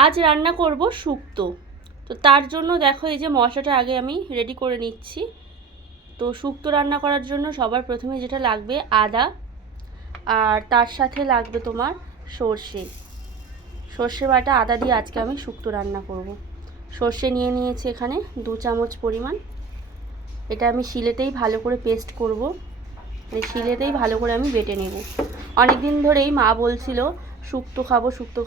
আজ রান্না করব শুক্তো। তো তার জন্য দেখো এই যে মশলাটা আগে আমি রেডি করে নিচ্ছি। তো শুক্তো রান্না করার জন্য সবার প্রথমে যেটা লাগবে আদা, আর তার সাথে লাগবে তোমার সর্ষে বাটা। আদা দিয়ে আজকে আমি শুক্তো রান্না করব। সর্ষে নিয়ে নিয়েছি এখানে 2 চামচ পরিমাণ। এটা আমি শিলেতেই ভালো করে পেস্ট করব, মানে শিলেতেই ভালো করে আমি বেটে নেব। অনেক দিন ধরেই মা বলছিল শুক্তো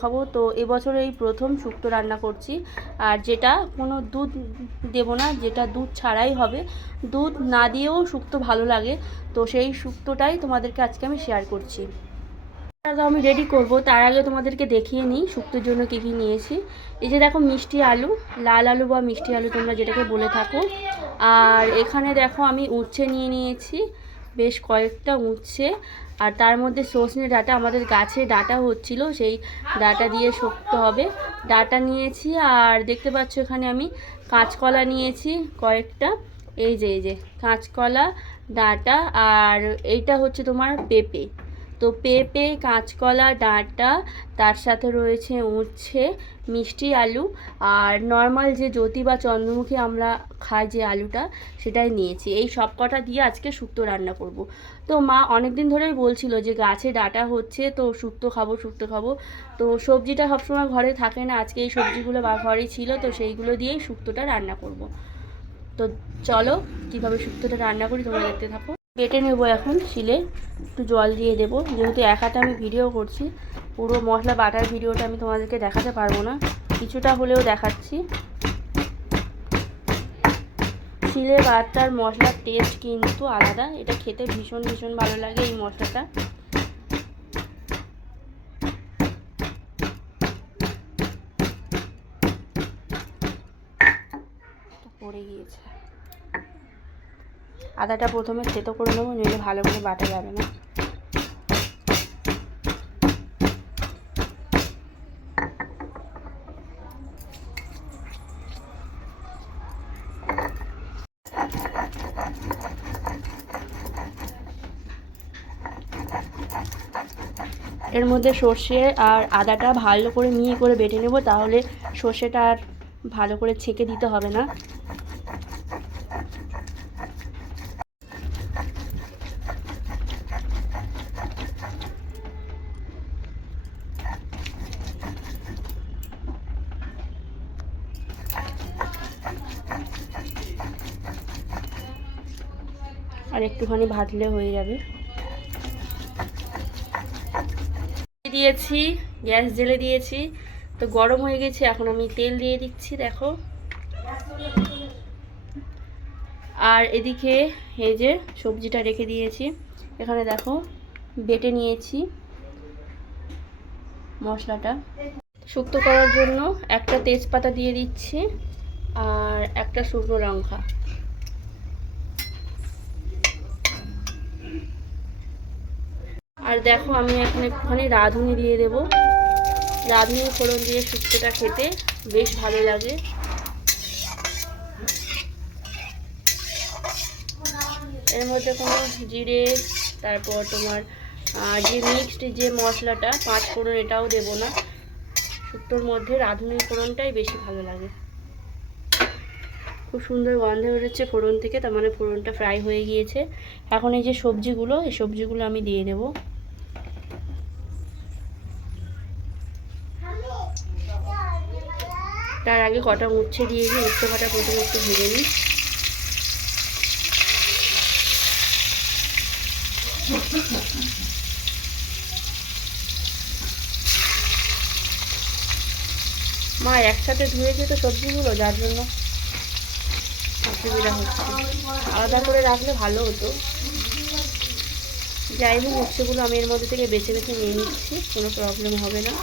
খাবো, তো এবছর এই প্রথম শুক্তো রান্না করছি। আর যেটা কোনো দুধ দেব না, যেটা দুধ ছাড়াই হবে। দুধ না দিয়েও শুক্তো ভালো লাগে, তো সেই শুক্তোটাই তোমাদেরকে আজকে আমি শেয়ার করছি। আমি রেডি করব, তার আগে তোমাদেরকে দেখিয়ে নিই শুক্তোর জন্য কী কী নিয়েছি। এই যে দেখো মিষ্টি আলু, লাল আলু বা মিষ্টি আলু তোমরা যেটাকে বলে থাকো। আর এখানে দেখো আমি উচ্ছে নিয়ে নিয়েছি, বেশ কয়েকটা উচ্ছে। আর তার মধ্যে সজনে ডাঁটা, আমাদের গাছে ডাঁটা হচ্ছিল, সেই ডাঁটা দিয়ে শুক্তো হবে। ডাঁটা নিয়েছি। আর দেখতে পাচ্ছ এখানে আমি কাঁচকলা নিয়েছি কয়েকটা। এই যে কাঁচকলা, ডাঁটা, আর এইটা হচ্ছে তোমার পেঁপে। তো পেঁপে, কাঁচকলা, ডাঁটা, তার সাথে রয়েছে উচ্ছে, মিষ্টি আলু, আর নর্মাল যে জ্যোতি বা চন্দ্রমুখী আমরা খাই যে আলুটা, সেটাই নিয়েছি। এই সব কটা দিয়ে আজকে শুক্তো রান্না করব। তো মা অনেক দিন ধরেই বলছিল যে গাছে ডাঁটা হচ্ছে, তো শুক্তো খাবো। তো সবজিটা সবসময় ঘরে থাকে না, আজকে এই সবজিগুলো বা ঘরেই ছিল, তো সেইগুলো দিয়েই শুক্তোটা রান্না করব। তো চলো কীভাবে শুক্তোটা রান্না করি তোমরা দেখতে থাকো। বেটে নেব এখন শিলে, একটু জল দিয়ে দেবো, যেহেতু এক হাতে আমি ভিডিও করছি। পুরো মশলা বাটার ভিডিওটা আমি তোমাদেরকে দেখাতে পারবো না, কিছুটা হলেও দেখাচ্ছি। শিলে বাটার মশলার টেস্ট কিন্তু আলাদা, এটা খেতে ভীষণ ভালো লাগে এই মশলাটা। পড়ে গিয়েছে, আদাটা প্রথমে থেতো করে নেবো, নইলে ভালো করে বাটা যাবে না। এর মধ্যে সর্ষে আর আদাটা ভালো করে মিহি করে বেটে নেব, তাহলে সর্ষেটা আর ভালো করে ছেঁকে দিতে হবে না। আর একটুখানি ভাজলে হয়ে যাবে। দিয়েছি, গ্যাস জেলে দিয়েছি, তো গরম হয়ে গেছে। এখন আমি তেল দিয়ে দিচ্ছি, দেখো। আর এদিকে এই যে সবজিটা রেখে দিয়েছি, এখানে দেখো বেটে নিয়েছি মশলাটা। শুক্তো করার জন্য একটা তেজপাতা দিয়ে দিচ্ছি, আর একটা শুকনো লঙ্কা। আর দেখো আমি এখন একটুখানি রাঁধুনি দিয়ে দেব। রাঁধুনি ফোড়ন দিয়ে শুক্তোটা খেতে বেশ ভালো লাগে। এর মধ্যে কোনো জিরে, তারপর তোমার যে মিক্সড যে মশলাটা 5 ফোড়ন, এটাও দেবো না। শুক্তোর মধ্যে রাঁধুনি ফোড়নটাই বেশি ভালো লাগে। খুব সুন্দর গন্ধ বেরোচ্ছে ফোড়ন থেকে, তার মানে ফোড়নটা ফ্রাই হয়ে গিয়েছে। এখন এই যে সবজিগুলো, এই সবজিগুলো আমি দিয়ে দেবো। তার আগে কটা উচ্ছে দিয়েছি, উচ্ছে কটা প্রথমে একটু ভেজে নিই। মা একসাথে ধুয়েছে তো সবজিগুলো, যার জন্য অসুবিধা হচ্ছে। আলাদা করে রাখলে ভালো হতো। যাই হোক, উচ্ছেগুলো আমি এর মধ্যে থেকে বেছে নিয়ে নিচ্ছি, কোনো প্রবলেম হবে না।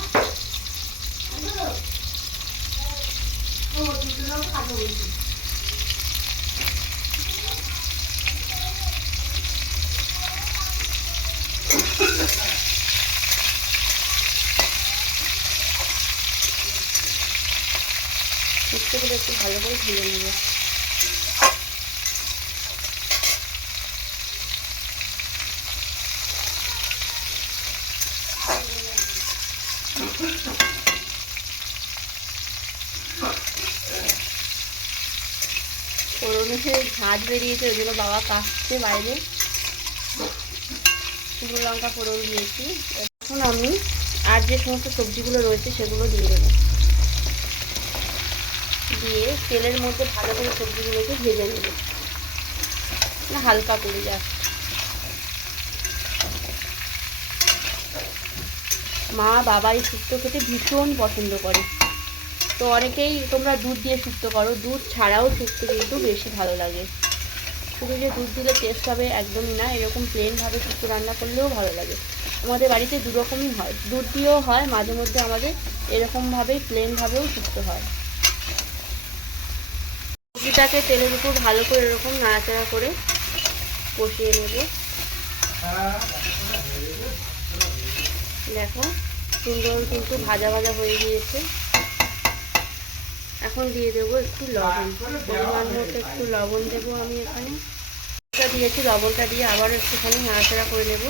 উচ্ছেগুলো একটু ভালো করে ধুয়ে নেব। বেগুনের ঝাঁজ বেরিয়েছে, ওই জন্য বাবা কাটছে বাইরে। শুকনো লঙ্কা ফোড়ন দিয়েছি। এখন আমি আর যে সমস্ত সবজিগুলো রয়েছে সেগুলো দিয়ে দেবো। দিয়ে তেলের মধ্যে ভালো করে সবজিগুলোকে ভেজে নেব, না হালকা করে যাক। মা বাবা এই শুক্তো খেতে ভীষণ পছন্দ করে। তো অনেকেই তোমরা দুধ দিয়ে শুক্তো করো, দুধ ছাড়াও শুক্তো কিন্তু বেশি ভালো লাগে। শুধু যে দুধ দিলে টেস্ট হবে একদমই না, এরকম প্লেনভাবে শুক্তো রান্না করলেও ভালো লাগে। আমাদের বাড়িতে দুরকমই হয়, দুধ দিয়েও হয়, মাঝে মধ্যে আমাদের এরকমভাবেই প্লেনভাবেও শুক্তো হয়। সবজিটাকে তেলের উপর ভালো করে এরকম নাড়াচাড়া করে কষিয়ে নেব। দেখো সুন্দর কিন্তু ভাজা ভাজা হয়ে গিয়েছে। এখন দিয়ে দেবো একটু লবণ, পরিমাণ মতো একটু লবণ দেবো আমি এখানে। দিয়েছি, লবণটা দিয়ে আবার একটুখানি নাড়াচাড়া করে নেব।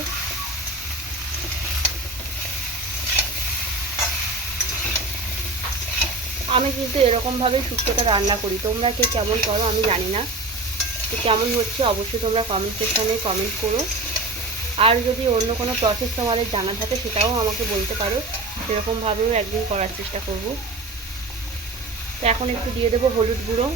আমি কিন্তু এরকমভাবেই শুক্তোটা রান্না করি, তোমরা কে কেমন করো আমি জানি না। তো কেমন হচ্ছে অবশ্যই তোমরা কমেন্ট সেকশানে কমেন্ট করো। আর যদি অন্য কোনো প্রসেস তোমাদের জানা থাকে সেটাও আমাকে বলতে পারো, সেরকমভাবেও একদিন করার চেষ্টা করব। তো এখন একটু দিয়ে দেবো হলুদ গুঁড়ো।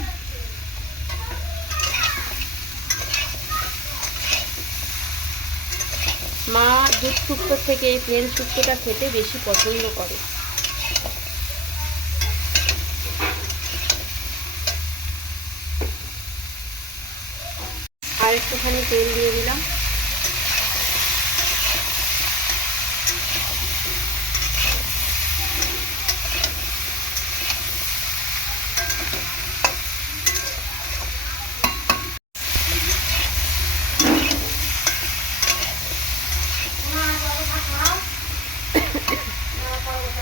মা দুধ শুক্তোর থেকে এই প্লেন শুক্তোটা খেতে বেশি পছন্দ করে। আর একটুখানি তেল দিয়ে দিলাম।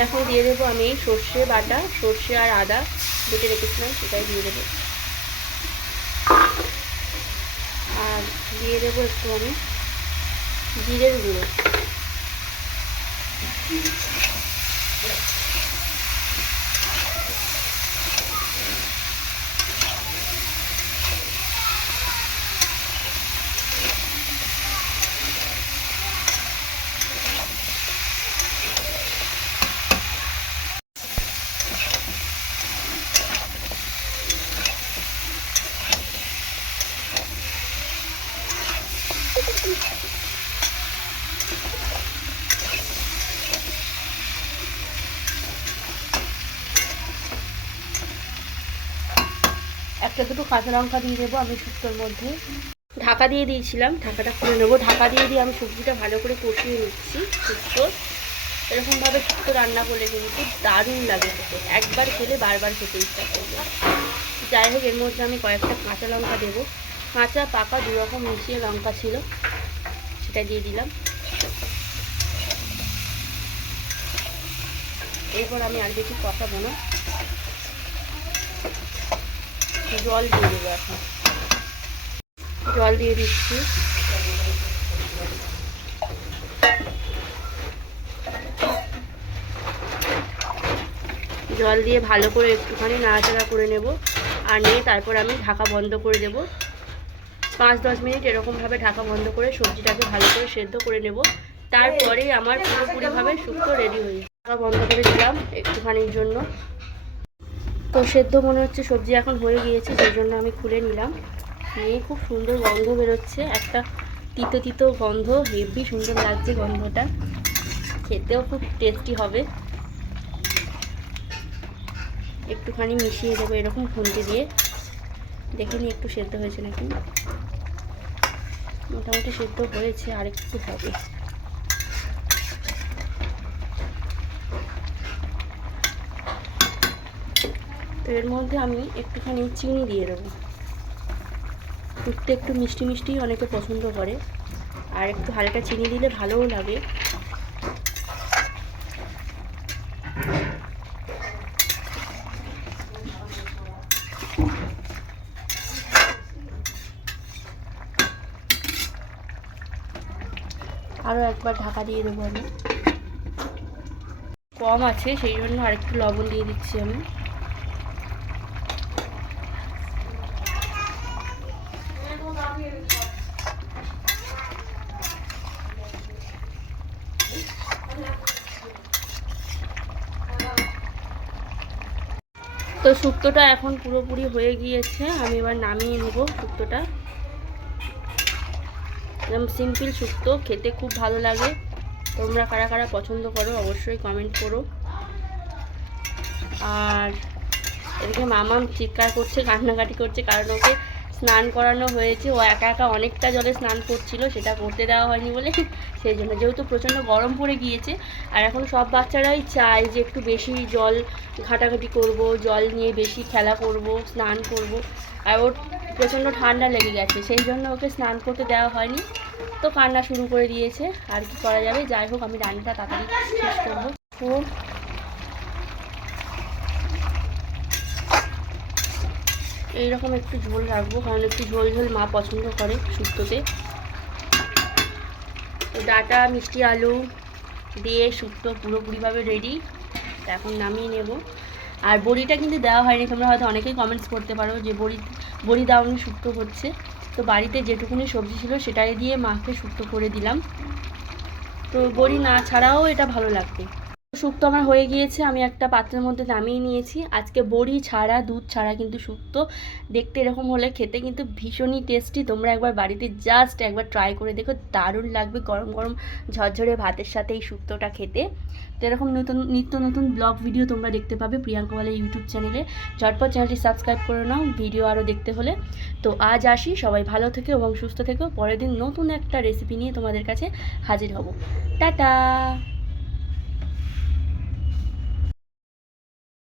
এখন দিয়ে দেবো আমি সর্ষে বাটা, সর্ষে আর আদা বেটে রেখেছিলাম সেটাই দিয়ে দেবো। আর দিয়ে দেবো একটু আমি জিরের গুঁড়ো। একটা দুটো কাঁচা লঙ্কা দিয়ে দেবো আমি শুক্তোর মধ্যে। ঢাকা দিয়ে দিয়েছিলাম, ঢাকাটা খুলে নেবো। ঢাকা দিয়ে আমি সবজিটা ভালো করে কষিয়ে নিচ্ছি। শুক্তো এরকমভাবে শুক্তো রান্না করলে কিন্তু দারুণ লাগে খেতে, একবার খেলে বারবার খেতে ইচ্ছা করবে। যাই হোক, এর মধ্যে আমি কয়েকটা কাঁচা লঙ্কা দেবো, কাঁচা পাকা দুরকম মিশিয়ে লঙ্কা ছিল, সেটা দিয়ে দিলাম। এরপর আমি আর বেশি কষাবো না, জল দিয়ে দেবো। এখন জল দিয়ে দিচ্ছি। জল দিয়ে ভালো করে একটুখানি নাড়াচাড়া করে নেব, আর নিয়ে তারপর আমি ঢাকা বন্ধ করে দেব। 5-10 মিনিট এরকমভাবে ঢাকা বন্ধ করে সবজিটাকে ভালো করে সেদ্ধ করে নেব। তারপরেই আমার পুরোপুরিভাবে শুক্তো রেডি হয়ে যাবে। ঢাকা বন্ধ করে দিলাম একটুখানির জন্য। তো সেদ্ধ মনে হচ্ছে সবজি এখন হয়ে গিয়েছে, সেই জন্য আমি খুলে নিলাম। নিয়ে খুব সুন্দর গন্ধ বেরোচ্ছে, একটা তিতো তিতো গন্ধ, হেভি সুন্দর লাগছে গন্ধটা, খেতেও খুব টেস্টি হবে। একটুখানি মিশিয়ে দেবো এরকম খুন্তি দিয়ে, দেখে নিই একটু সেদ্ধ হয়েছে নাকি। মোটামুটি সেদ্ধ হয়েছে, আর একটু হবে। তো এর মধ্যে আমি একটুখানি চিনি দিয়ে দেবো। শুক্তো একটু মিষ্টি মিষ্টি অনেকে পছন্দ করে, আর একটু হালকা চিনি দিলে ভালোও লাগে। আরও একবার ঢাকা দিয়ে দেবো আমি, কম আছে সেই জন্য আরেকটু লবণ দিয়ে দিচ্ছি আমি। তো শুক্তোটা এখন পুরোপুরি হয়ে গিয়েছে, আমি এবার নামিয়ে নেব শুক্তোটা। একদম সিম্পল শুক্তো, খেতে খুব ভালো লাগে। তোমরা কারা কারা পছন্দ করো অবশ্যই কমেন্ট করো। আর এদিকে মামাম চিৎকার করছে, কান্নাকাটি করছে, কারণ ওকে স্নান করানো হয়েছে। ও একা একা অনেকটা জলে স্নান করছিল, সেটা করতে দেওয়া হয়নি বলে সেই জন্য, যেহেতু প্রচণ্ড গরম পড়ে গিয়েছে। আর এখন সব বাচ্চারাই চায় যে একটু বেশি জল ঘাটাঘাটি করব, জল নিয়ে বেশি খেলা করব, স্নান করব। আর ওর প্রচণ্ড ঠান্ডা লেগে গেছে, সেই জন্য ওকে স্নান করতে দেওয়া হয়নি। তো কান্না শুরু করে দিয়েছে, আর কি করা যাবে। যাই হোক, আমি রান্নাটা তাড়াতাড়ি শেষ করবো। তো এইরকম একটু ঝোল রাখবো, কারণ একটু ঝোল ঝোল মা পছন্দ করে শুক্তোতে। তো ডাঁটা মিষ্টি আলু দিয়ে শুক্তো পুরোপুরিভাবে রেডি। তো এখন নামিয়ে নেব। আর বড়িটা কিন্তু দেওয়া হয়নি, তোমরা হয়তো অনেকেই কমেন্টস করতে পারো যে বড়ি দাওনি শুক্তো হচ্ছে। তো বাড়িতে যেটুকুনি সবজি ছিল সেটাই দিয়ে মাকে শুক্তো করে দিলাম। তো বড়ি না ছাড়াও এটা ভালো লাগবে। শুক্তো আমার হয়ে গিয়েছে, আমি একটা পাত্রের মধ্যে নামিয়ে নিয়েছি। আজকে বড়ি ছাড়া, দুধ ছাড়া কিন্তু শুক্তো। দেখতে এরকম হলে খেতে কিন্তু ভীষণই টেস্টি। তোমরা একবার বাড়িতে জাস্ট একবার ট্রাই করে দেখো, দারুণ লাগবে গরম গরম ঝরঝরে ভাতের সাথে এই শুক্তোটা খেতে। তো এরকম নিত্য নতুন ব্লগ ভিডিও তোমরা দেখতে পাবে প্রিয়াঙ্কা বালা ইউটিউব চ্যানেলে। ঝটপট চ্যানেলটি সাবস্ক্রাইব করে নাও ভিডিও আরও দেখতে হলে। তো আজ আসি, সবাই ভালো থেকো এবং সুস্থ থেকো। পরের দিন নতুন একটা রেসিপি নিয়ে তোমাদের কাছে হাজির হব। টাটা।